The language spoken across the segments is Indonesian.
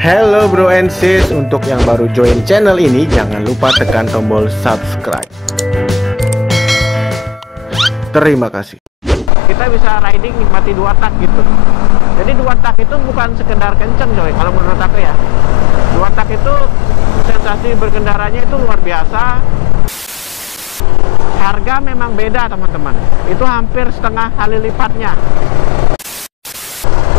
Hello bro and sis, untuk yang baru join channel ini jangan lupa tekan tombol subscribe. Terima kasih. Kita bisa riding nikmati 2 tak gitu. Jadi 2 tak itu bukan sekedar kenceng coy, kalau menurut aku ya. 2 tak itu sensasi berkendaranya itu luar biasa. Harga memang beda teman-teman. Itu hampir setengah kali lipatnya.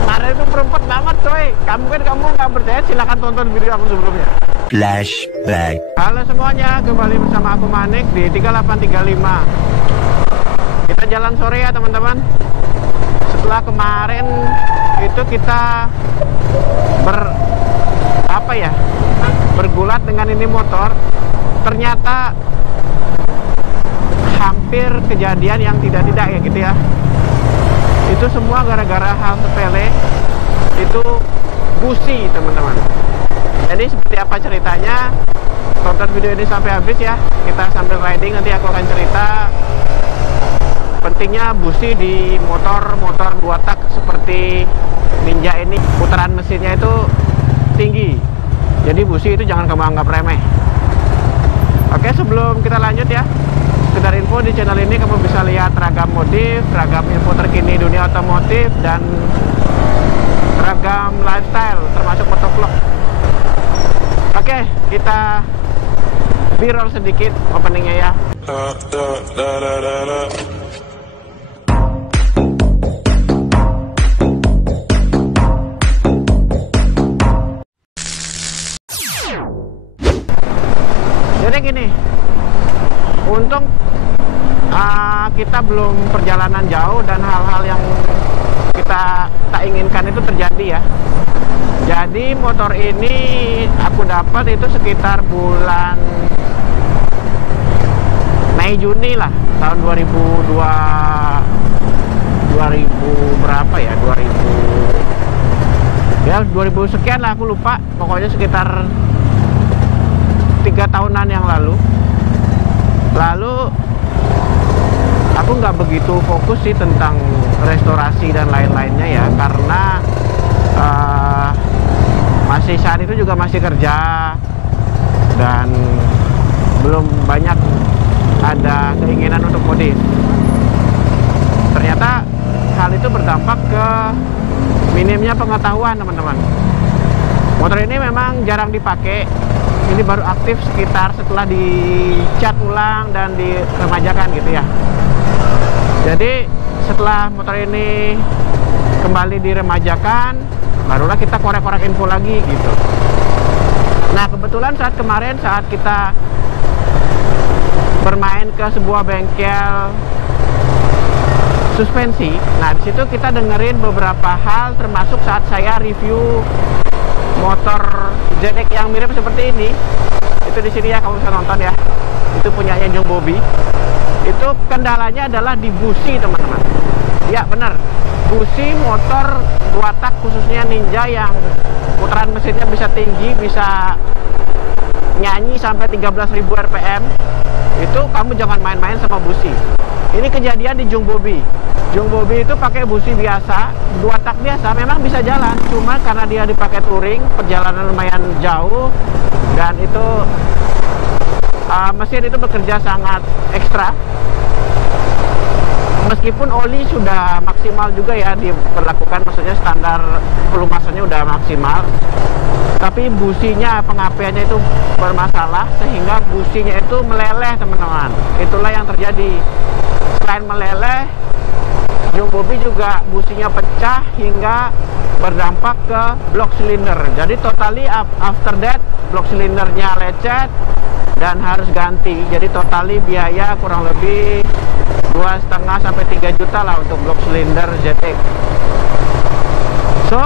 Kemarin itu perempat banget coy. Kamu nggak percaya, silahkan tonton video aku sebelumnya. Flashback. Halo semuanya, kembali bersama aku Manik di 3835. Kita jalan sore ya teman-teman. Setelah kemarin itu kita bergulat dengan ini motor, ternyata hampir kejadian yang tidak-tidak ya gitu ya. Itu semua gara-gara hal sepele, itu busi teman-teman. Jadi seperti apa ceritanya, tonton video ini sampai habis ya. Kita sambil riding, nanti aku akan cerita pentingnya busi di motor 2 tak seperti Ninja ini. Putaran mesinnya itu tinggi, jadi busi itu jangan kamu anggap remeh. Oke, sebelum kita lanjut ya, sekedar info, di channel ini kamu bisa lihat ragam modif, ragam info terkini dunia otomotif, dan ragam lifestyle termasuk motovlog. Oke, kita b-roll sedikit openingnya ya. Jadi gini, untung kita belum perjalanan jauh dan hal-hal yang kita tak inginkan itu terjadi ya. Jadi motor ini aku dapat itu sekitar bulan Mei Juni lah, tahun 2000 berapa ya, 2000 sekian lah, aku lupa, pokoknya sekitar 3 tahunan yang lalu. Aku nggak begitu fokus sih tentang restorasi dan lain-lainnya ya, karena masih saat itu juga masih kerja dan belum banyak ada keinginan untuk modif. Ternyata hal itu berdampak ke minimnya pengetahuan teman-teman. Motor ini memang jarang dipakai. Ini baru aktif sekitar setelah dicat ulang dan diremajakan gitu ya. Jadi setelah motor ini kembali diremajakan, barulah kita korek-korek info lagi gitu. Nah kebetulan saat kemarin, saat kita bermain ke sebuah bengkel suspensi, nah disitu kita dengerin beberapa hal, termasuk saat saya review motor ZX yang mirip seperti ini. Itu di sini ya, kamu bisa nonton ya. Itu punyanya Jung Bobby. Itu kendalanya adalah di busi teman-teman. Ya benar, busi motor 2 tak khususnya Ninja yang putaran mesinnya bisa tinggi, bisa nyanyi sampai 13.000 rpm. Itu kamu jangan main-main sama busi. Ini kejadian di Jung Bobby. Jung Bobby itu pakai busi biasa, 2 tak biasa, memang bisa jalan, cuma karena dia dipakai touring, perjalanan lumayan jauh, dan itu mesin itu bekerja sangat ekstra. Meskipun oli sudah maksimal juga ya diberlakukan, maksudnya standar pelumasannya udah maksimal, tapi businya, pengapiannya itu bermasalah sehingga businya itu meleleh teman-teman. Itulah yang terjadi. Selain meleleh, Jung Bobby juga businya pecah hingga berdampak ke blok silinder. Jadi totally after that blok silindernya lecet dan harus ganti. Jadi totally biaya kurang lebih 2,5 sampai 3 juta lah untuk blok silinder ZX. So,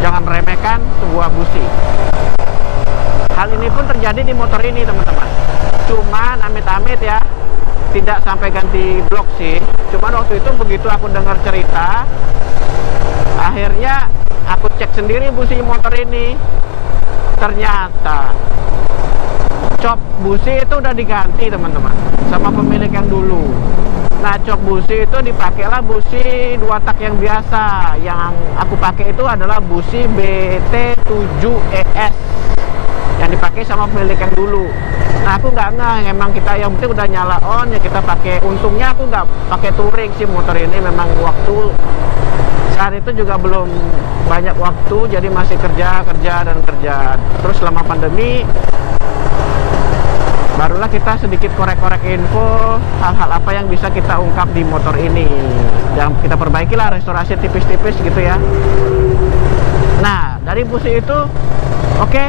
jangan remehkan sebuah busi. Hal ini pun terjadi di motor ini teman-teman. Cuman amit-amit ya, tidak sampai ganti blok sih. Cuman waktu itu begitu aku dengar cerita, akhirnya aku cek sendiri busi motor ini. Ternyata cop busi itu udah diganti teman-teman sama pemilik yang dulu. Nah, cok busi itu dipakailah busi 2 tak yang biasa. Yang aku pakai itu adalah busi BT7ES yang dipakai sama pemilik yang dulu. Nah, aku nggak ngeh, emang kita yang penting udah nyala on ya kita pakai. Untungnya aku nggak pakai touring sih motor ini, memang waktu saat itu juga belum banyak waktu, jadi masih kerja. Terus selama pandemi barulah kita sedikit korek-korek info hal-hal apa yang bisa kita ungkap di motor ini, dan kita perbaikilah, restorasi tipis-tipis gitu ya. Nah, dari busi itu oke,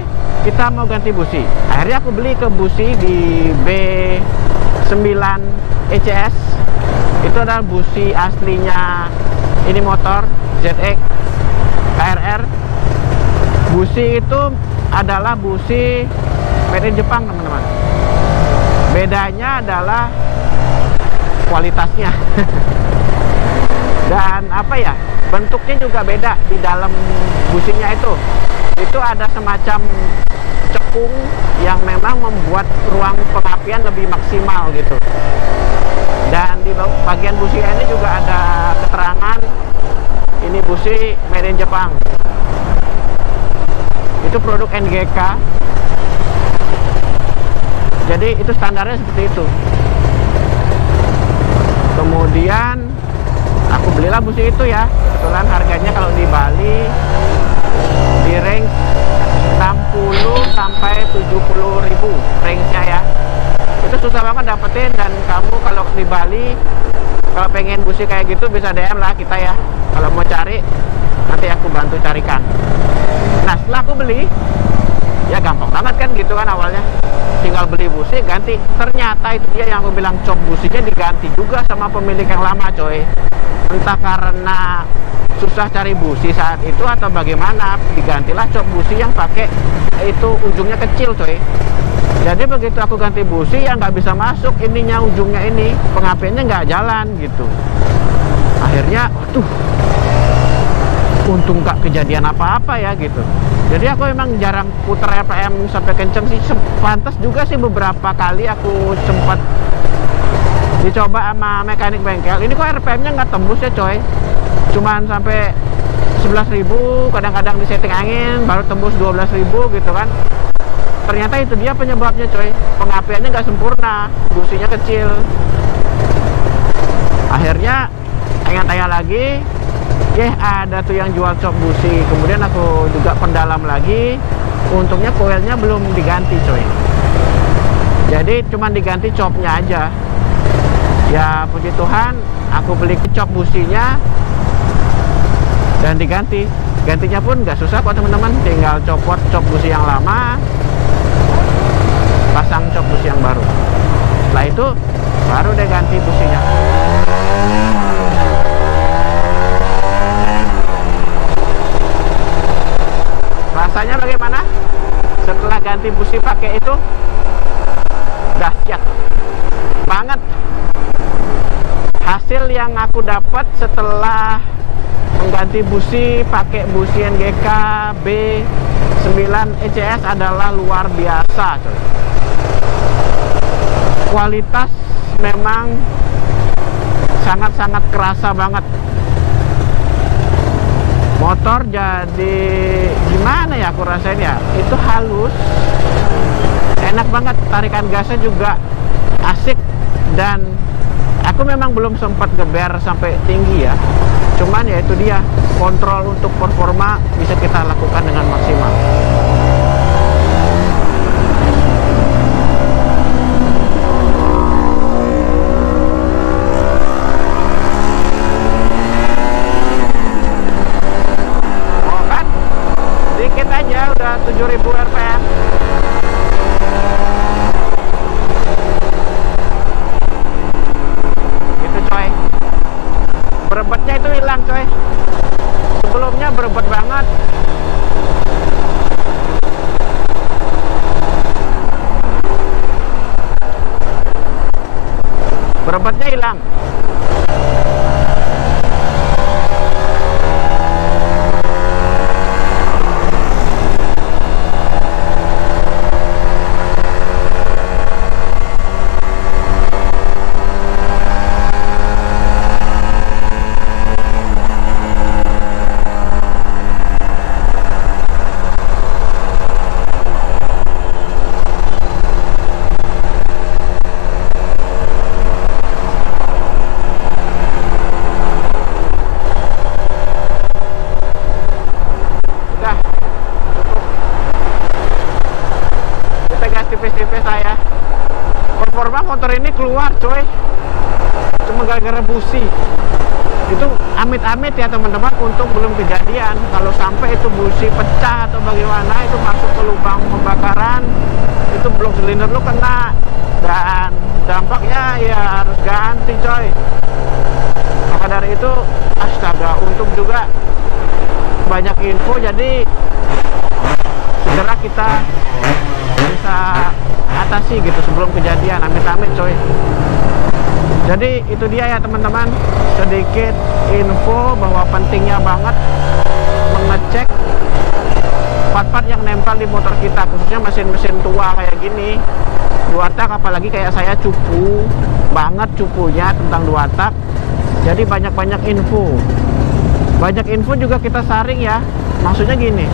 kita mau ganti busi. Akhirnya aku beli ke busi di B9 ECS. Itu adalah busi aslinya ini motor ZX KRR. Busi itu adalah busi made in Jepang, teman-teman. Bedanya adalah kualitasnya. Dan apa ya, bentuknya juga beda di dalam businya itu. Itu ada semacam cekung yang memang membuat ruang pengapian lebih maksimal gitu. Dan di bagian busi ini juga ada keterangan ini busi made in Jepang. Itu produk NGK. Jadi itu standarnya seperti itu. Kemudian aku belilah busi itu ya. Kebetulan harganya kalau di Bali di range 60 sampai 70 ribu range-nya ya. Itu susah banget dapetin, dan kamu kalau di Bali kalau pengen busi kayak gitu bisa DM lah kita ya. Kalau mau cari nanti aku bantu carikan. Nah, setelah aku beli ya gampang banget kan gitu kan awalnya. Tinggal beli busi ganti. Ternyata itu dia yang aku bilang, cop businya diganti juga sama pemilik yang lama coy. Entah karena susah cari busi saat itu atau bagaimana, digantilah cok busi yang pakai itu ujungnya kecil coy. Jadi begitu aku ganti busi yang nggak bisa masuk ininya, ujungnya ini pengapiannya nggak jalan gitu. Akhirnya waduh, untung nggak kejadian apa-apa ya gitu. Jadi aku emang jarang puter RPM sampai kenceng sih. Pantas juga sih beberapa kali aku sempat dicoba sama mekanik bengkel. Ini kok RPM-nya nggak tembus ya coy, cuman sampai 11.000, kadang-kadang di setting angin baru tembus 12.000 gitu kan. Ternyata itu dia penyebabnya coy, pengapiannya nggak sempurna, businya kecil. Akhirnya tanya-tanya lagi, ada tuh yang jual cop busi. Kemudian aku juga pendalam lagi, untungnya koilnya belum diganti coy, jadi cuman diganti copnya aja. Ya puji Tuhan, aku beli cop businya dan diganti. Gantinya pun nggak susah kok teman-teman, tinggal copot cop busi yang lama, pasang cop busi yang baru. Setelah itu baru deh ganti businya. Rasanya bagaimana setelah ganti busi pakai itu? Dahsyat banget. Hasil yang aku dapat setelah mengganti busi pakai busi NGK B9 ECS adalah luar biasa coy. Kualitas memang sangat-sangat kerasa banget. Motor jadi gimana ya aku rasain ya, itu halus, enak banget, tarikan gasnya juga asik. Dan aku memang belum sempat geber sampai tinggi ya, cuman ya itu dia, kontrol untuk performa bisa kita lakukan dengan maksimal. Oh kan, dikit aja udah 7.000 rpm. Berebetnya itu hilang coy. Sebelumnya berebet banget. Berebetnya hilang. motor ini keluar coy, cuma gara-gara busi. Itu amit-amit ya teman-teman, untung belum kejadian. Kalau sampai itu busi pecah atau bagaimana, itu masuk ke lubang pembakaran, itu blok silinder lu kena, dan dampaknya ya harus ganti coy. Maka dari itu, astaga, untung juga banyak info, jadi segera kita bisa atasi gitu sebelum kejadian, amit-amit coy. Jadi itu dia ya teman-teman, sedikit info bahwa pentingnya banget mengecek part-part yang nempel di motor kita, khususnya mesin-mesin tua kayak gini, dua tak, apalagi kayak saya cupu banget cupunya tentang dua tak. Jadi banyak-banyak info, banyak info juga kita saring ya. Maksudnya gini,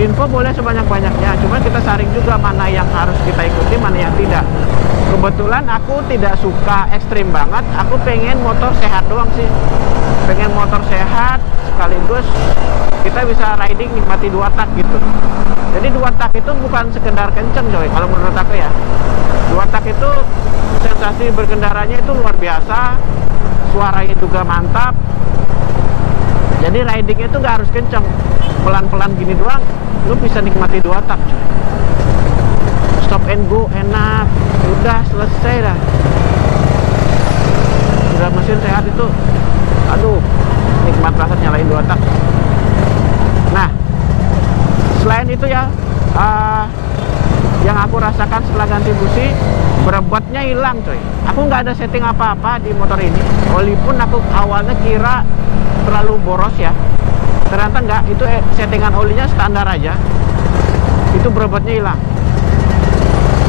info boleh sebanyak-banyaknya, cuman kita saring juga mana yang harus kita ikuti, mana yang tidak. Kebetulan aku tidak suka ekstrim banget, aku pengen motor sehat doang sih. Pengen motor sehat, sekaligus kita bisa riding nikmati dua tak gitu. Jadi dua tak itu bukan sekedar kenceng coy, kalau menurut aku ya. Dua tak itu sensasi berkendaranya itu luar biasa, suaranya juga mantap. Jadi ridingnya itu gak harus kenceng, pelan-pelan gini doang lu bisa nikmati dua tak coy. Stop and go enak, udah selesai dah. Udah mesin sehat itu, aduh nikmat banget nyalain dua tak. Nah, selain itu ya, yang aku rasakan setelah ganti busi, berebotnya hilang coy. Aku nggak ada setting apa-apa di motor ini, walaupun aku awalnya kira terlalu boros ya, ternyata enggak. Itu settingan olinya standar aja, itu berebotnya hilang.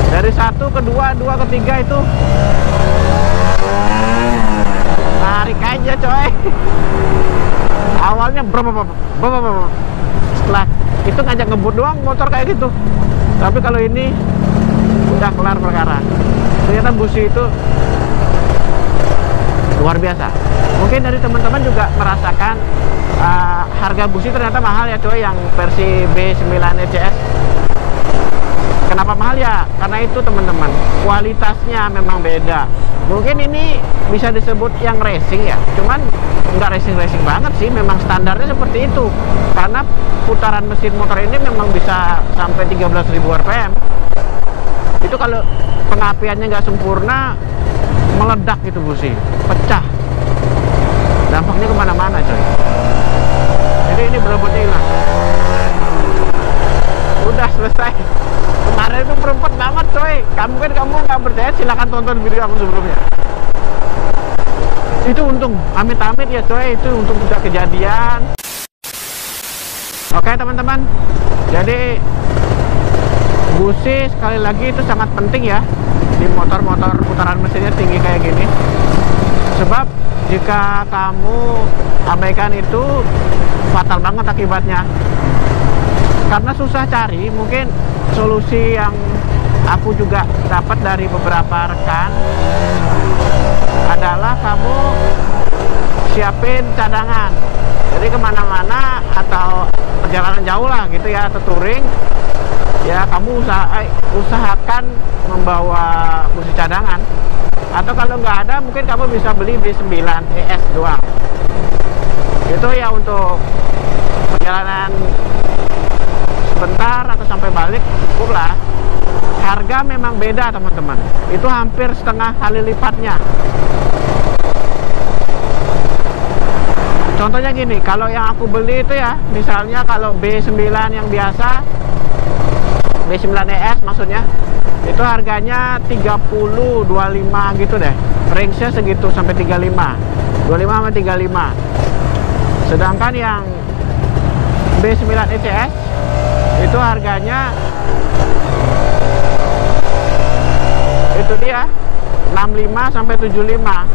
Dari 1 ke 2, 2 ke 3 itu tarik aja coy. Awalnya setelah itu ngajak ngebut doang motor kayak gitu. Tapi kalau ini udah kelar perkara. Ternyata busi itu luar biasa. Mungkin dari teman-teman juga merasakan harga busi ternyata mahal ya coy, yang versi B9 ECS. Kenapa mahal ya? Karena itu teman-teman, kualitasnya memang beda. Mungkin ini bisa disebut yang racing ya, cuman nggak racing-racing banget sih, memang standarnya seperti itu. Karena putaran mesin motor ini memang bisa sampai 13.000 rpm. Itu kalau pengapiannya nggak sempurna, meledak itu busi, pecah. Dampaknya kemana-mana coy. Jadi ini berebotnya hilang. Udah selesai. Kemarin itu berebot banget coy. Kamu nggak percaya, silahkan tonton video aku sebelumnya. Itu untung, amit-amit ya coy, itu untung tidak kejadian. Oke teman-teman, jadi busi sekali lagi itu sangat penting ya di motor-motor putaran mesinnya tinggi kayak gini. Sebab jika kamu abaikan itu fatal banget akibatnya. Karena susah cari, mungkin solusi yang aku juga dapat dari beberapa rekan adalah kamu siapin cadangan. Jadi kemana-mana atau perjalanan jauh lah gitu ya, atau touring, ya kamu usahakan membawa busi cadangan. Atau kalau nggak ada, mungkin kamu bisa beli B9 ES doang. Itu ya untuk perjalanan sebentar atau sampai balik cukup lah. Harga memang beda teman-teman, itu hampir setengah kali lipatnya. Contohnya gini, kalau yang aku beli itu ya, misalnya kalau B9 yang biasa, B9 ES maksudnya, itu harganya 30, 25 gitu deh, range-nya segitu sampai 35, 25 sama 35. Sedangkan yang B9 ECS itu harganya itu dia 65 sampai 75.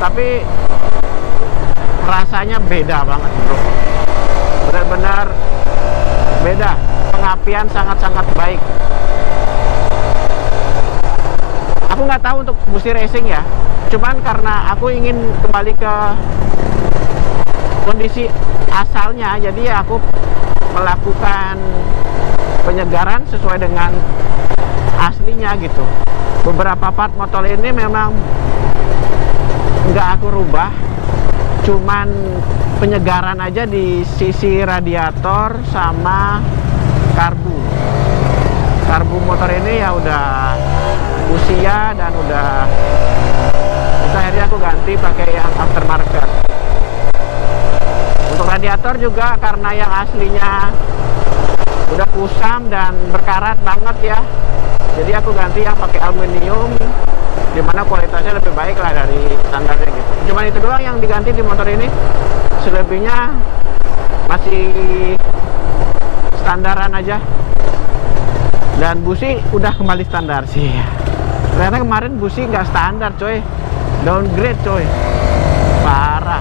Tapi rasanya beda banget bro, benar-benar beda. Pengapian sangat-sangat baik. Aku nggak tahu untuk busi racing ya, cuman karena aku ingin kembali ke kondisi asalnya, jadi ya aku melakukan penyegaran sesuai dengan aslinya gitu. beberapa part motor ini memang nggak aku rubah, cuman penyegaran aja di sisi radiator sama karbu motor ini ya udah usia dan udah akhirnya aku ganti pakai yang aftermarket. Untuk radiator juga karena yang aslinya udah kusam dan berkarat banget ya, jadi aku ganti yang pakai aluminium, dimana kualitasnya lebih baik lah dari standarnya gitu. Cuman itu doang yang diganti di motor ini, selebihnya masih standaran aja. Dan busi udah kembali standar sih. Ternyata kemarin busi nggak standar coy, downgrade coy, parah.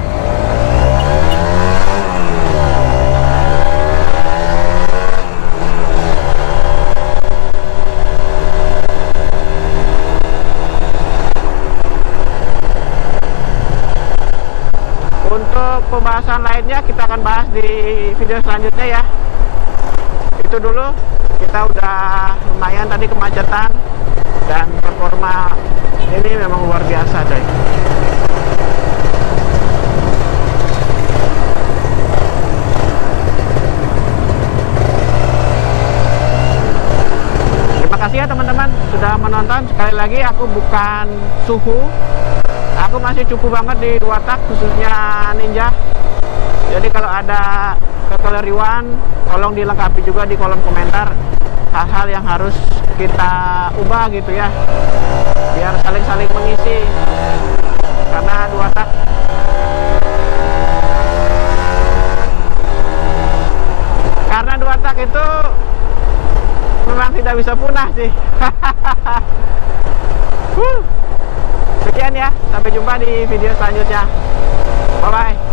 Untuk pembahasan lainnya kita akan bahas di video selanjutnya ya. Itu dulu, kita udah lumayan tadi kemacetan dan performa ini memang luar biasa coy. Terima kasih ya teman-teman sudah menonton. Sekali lagi aku bukan suhu, aku masih cukup banget di 2 tak khususnya Ninja. Jadi kalau ada kekeliruan tolong dilengkapi juga di kolom komentar hal-hal yang harus kita ubah gitu ya, biar saling-saling mengisi. Karena 2 tak itu memang tidak bisa punah sih. Sekian ya, sampai jumpa di video selanjutnya. Bye bye.